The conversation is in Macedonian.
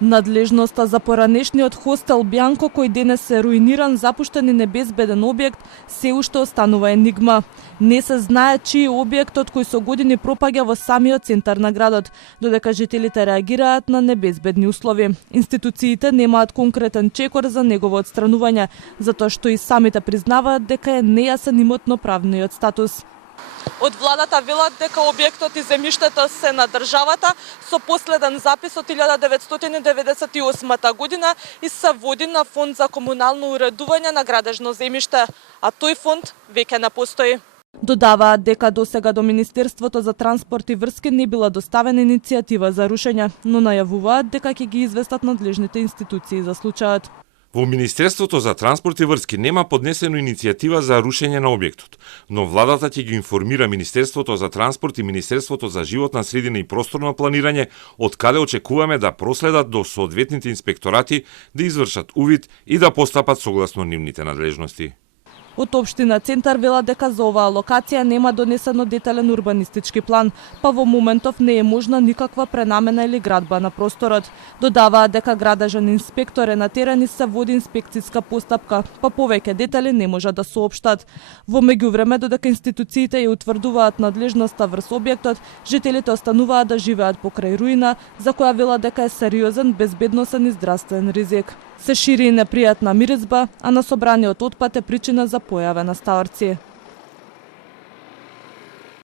Надлежноста за поранешниот хостел Бјанко, кој денес е руиниран, запуштен и небезбеден објект, се уште останува енигма. Не се знае чиј е објектот кој со години пропаѓа во самиот центар на градот, додека жителите реагираат на небезбедни услови. Институциите немаат конкретен чекор за негово отстранување, затоа што и самите признаваат дека е нејасен имотно-правниот статус. Од владата велат дека објектот и земјиштето се на државата со последен запис од 1998 година и се води на фонд за комунално уредување на градежно земјиште, а тој фонд веќе не постои. Додаваат дека досега до Министерството за транспорт и врски не била доставена иницијатива за рушење, но најавуваат дека ќе ги известат надлежните институции за случајот. Во Министерството за транспорт и врски нема поднесено иницијатива за рушење на објектот, но владата ќе ги информира Министерството за транспорт и Министерството за животна средина и просторно планирање, од каде очекуваме да проследат до соодветните инспекторати да извршат увид и да постапат согласно нивните надлежности. Од Општина Центар велат дека за оваа локација нема донесено детален урбанистички план, па во моментов не е можна никаква пренамена или градба на просторот. Додаваат дека градежен инспектор е на терен и се води инспекцијска постапка, па повеќе детали не можат да соопштат. Во меѓувреме, додека институциите ја утврдуваат надлежноста врз објектот, жителите остануваат да живеат покрај руина, за која велат дека е сериозен, безбедносен и здравствен ризик. Се шири и непријатна миризба, а на собраниот отпад е причина за појава на стаорци.